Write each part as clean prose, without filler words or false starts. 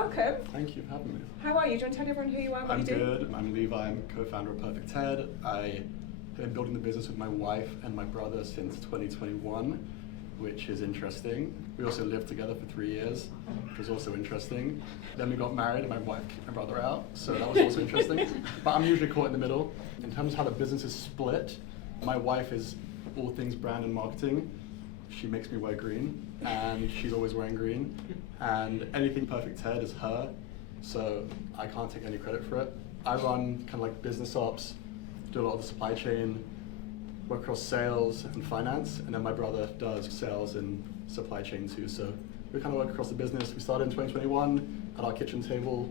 welcome. Thank you for having me. How are you? Do you want to tell everyone who you are and what you do? I'm good. I'm Levi. I'm co-founder of Perfect Ted. I have been building the business with my wife and my brother since 2021, which is interesting. We also lived together for 3 years, which was also interesting. Then we got married and my wife kicked my brother out, so that was also interesting. But I'm usually caught in the middle. In terms of how the business is split, my wife is all things brand and marketing. She makes me wear green, and she's always wearing green. And anything Perfect Ted is her, so I can't take any credit for it. I run kind of like business ops, do a lot of the supply chain, work across sales and finance, and then my brother does sales and supply chain too. So we kind of work across the business. We started in 2021 at our kitchen table,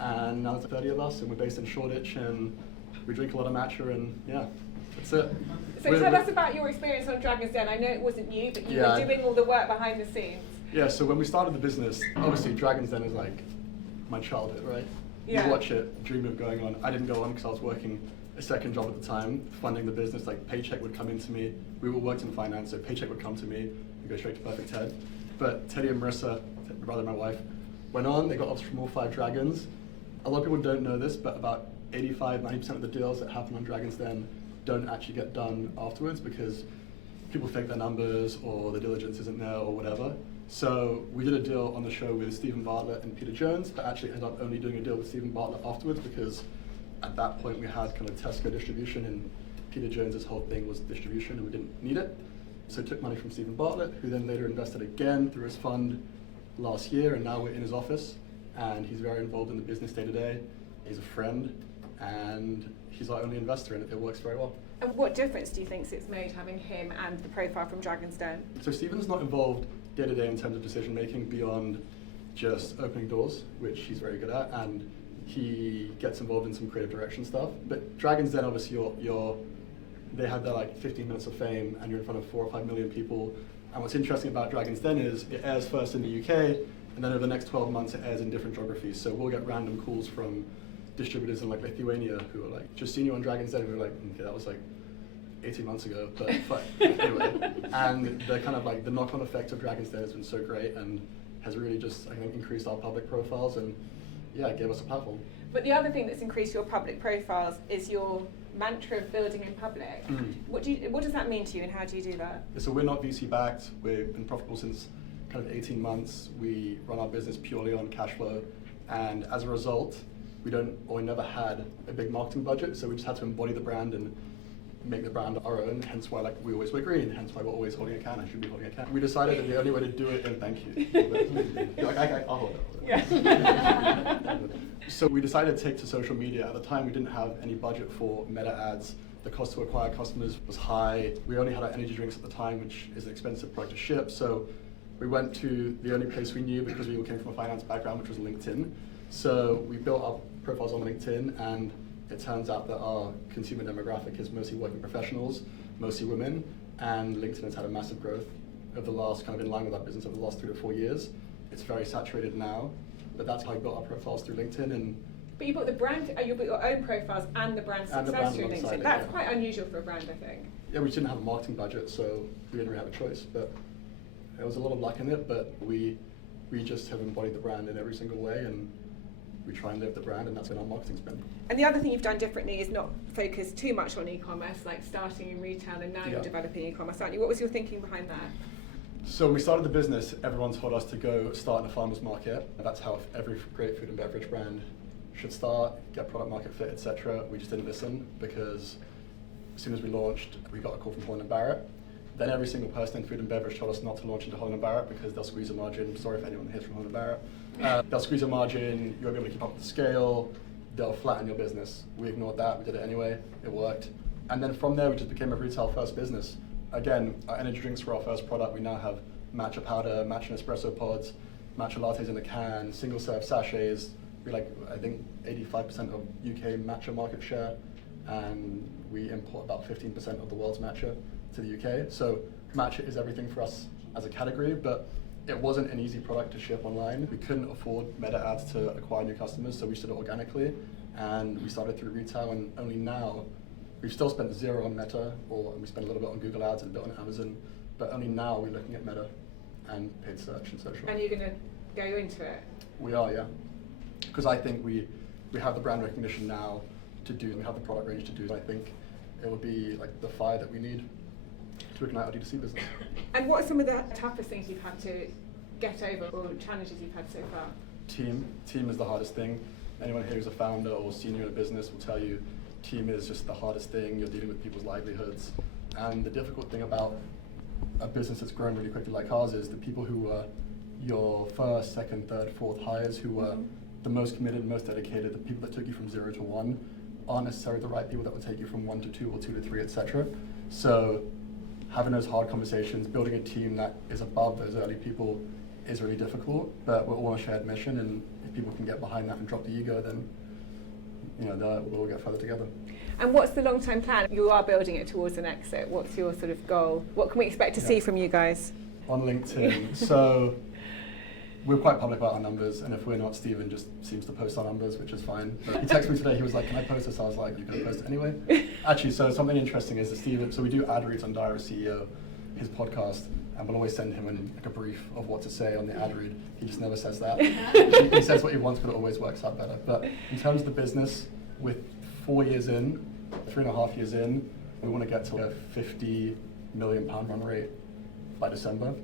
and now there's 30 of us, and we're based in Shoreditch, and we drink a lot of matcha, and yeah, that's it. So tell us about your experience on Dragon's Den. I know it wasn't you, but you were doing all the work behind the scenes. Yeah, so when we started the business, obviously Dragon's Den is like my childhood, right? Yeah. You watch it, dream of going on. I didn't go on because I was working a second job at the time, funding the business. Like paycheck would come into me. We all worked in finance, so paycheck would come to me and go straight to Perfect Ted. But Teddy and Marissa, my brother and my wife, went on. They got offers from all 5 dragons. A lot of people don't know this, but about 85-90% of the deals that happen on Dragon's Den don't actually get done afterwards because people fake their numbers or the diligence isn't there or whatever. So we did a deal on the show with Stephen Bartlett and Peter Jones, but actually ended up only doing a deal with Stephen Bartlett afterwards because at that point we had kind of Tesco distribution and Peter Jones's whole thing was distribution and we didn't need it. So took money from Stephen Bartlett, who then later invested again through his fund last year, and now we're in his office and he's very involved in the business day to day. He's a friend and he's our only investor and it works very well. And what difference do you think it's made having him and the profile from Dragon's Den? So Stephen's not involved day to day in terms of decision making beyond just opening doors, which he's very good at, and he gets involved in some creative direction stuff. But Dragon's Den, obviously, they had their like 15 minutes of fame, and you're in front of 4 or 5 million people. And what's interesting about Dragon's Den is it airs first in the UK, and then over the next 12 months it airs in different geographies. So we'll get random calls from distributors in like Lithuania who are like, just seen you on Dragon's Den, and we're like, okay, that was like 18 months ago, but anyway. And the kind of like the knock-on effect of Dragon's Den has been so great and has really just, I think, increased our public profiles and yeah, gave us a platform. But the other thing that's increased your public profiles is your mantra of building in public. What does that mean to you and how do you do that? So we're not VC backed, we've been profitable since kind of 18 months. We run our business purely on cash flow, and as a result, we never had a big marketing budget, so we just had to embody the brand and make the brand our own, hence why like we always wear green, hence why we're always holding a can. I should be holding a can. We decided that the only way to do it, and thank you. I'll hold it. Yeah. So we decided to take to social media. At the time we didn't have any budget for meta ads. The cost to acquire customers was high. We only had our energy drinks at the time, which is an expensive product to ship. So we went to the only place we knew because we all came from a finance background, which was LinkedIn. So we built our profiles on LinkedIn, and it turns out that our consumer demographic is mostly working professionals, mostly women, and LinkedIn has had a massive growth over the last, kind of in line with our business over the last 3 to 4 years. It's very saturated now, but that's how I built our profiles through LinkedIn. But you built the brand, you built your own profiles and the brand success through LinkedIn. That's quite unusual for a brand, I think. Yeah, we didn't have a marketing budget, so we didn't really have a choice, but there was a lot of luck in it, but we just have embodied the brand in every single way, and we try and live the brand, and that's been our marketing spend. And the other thing you've done differently is not focus too much on e-commerce, like starting in retail and now you're developing e-commerce, aren't you? What was your thinking behind that? So when we started the business, everyone told us to go start in a farmer's market. That's how every great food and beverage brand should start, get product market fit, etc. We just didn't listen because as soon as we launched, we got a call from Holland & Barrett. Then every single person in food and beverage told us not to launch into Holland & Barrett because they'll squeeze a margin. Sorry if anyone hears from Holland & Barrett. They'll squeeze a margin, you won't be able to keep up with the scale, they'll flatten your business. We ignored that, we did it anyway, it worked. And then from there, we just became a retail first business. Again, our energy drinks were our first product. We now have matcha powder, matcha espresso pods, matcha lattes in a can, single serve sachets. We I think 85% of UK matcha market share, and we import about 15% of the world's matcha to the UK. So matcha is everything for us as a category, but it wasn't an easy product to ship online. We couldn't afford meta ads to acquire new customers, so we did it organically, and we started through retail, and only now, we've still spent 0 on Meta, or we spent a little bit on Google Ads and a bit on Amazon, but only now we're looking at Meta and paid search and social. And you're going to go into it? We are, yeah. Because I think we have the brand recognition now to do, and we have the product range to do. I think it would be like the fire that we need to ignite our D2C business. And what are some of the toughest things you've had to get over, or challenges you've had so far? Team is the hardest thing. Anyone here who's a founder or senior in a business will tell you team is just the hardest thing. You're dealing with people's livelihoods. And the difficult thing about a business that's grown really quickly like ours is the people who were your first, second, third, fourth hires, who were the most committed, most dedicated, the people that took you from 0 to 1, aren't necessarily the right people that will take you from 1 to 2 or 2 to 3, etc. So having those hard conversations, building a team that is above those early people is really difficult, but we're all on a shared mission, and if people can get behind that and drop the ego, then we'll all get further together. And what's the long-term plan? You are building it towards an exit. What's your sort of goal? What can we expect to see from you guys? On LinkedIn. So we're quite public about our numbers, and if we're not, Stephen just seems to post our numbers, which is fine. But he texted me today, he was like, can I post this? I was like, you're going to post it anyway? Actually, so something interesting is that Stephen, so we do ad reads on Diary CEO, his podcast, and we'll always send him a brief of what to say on the ad read. He just never says that. He says what he wants, but it always works out better. But in terms of the business, with 4 years in, 3.5 years in, we want to get to a £50 million run rate by December.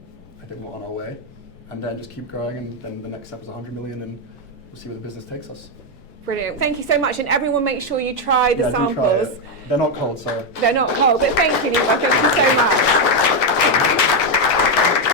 I think we're on our way. And then just keep growing, and then the next step is 100 million, and we'll see where the business takes us. Brilliant. Thank you so much, and everyone make sure you try the samples. Try it. They're not cold, sorry. They're not cold, but thank you, Levi. Thank you so much.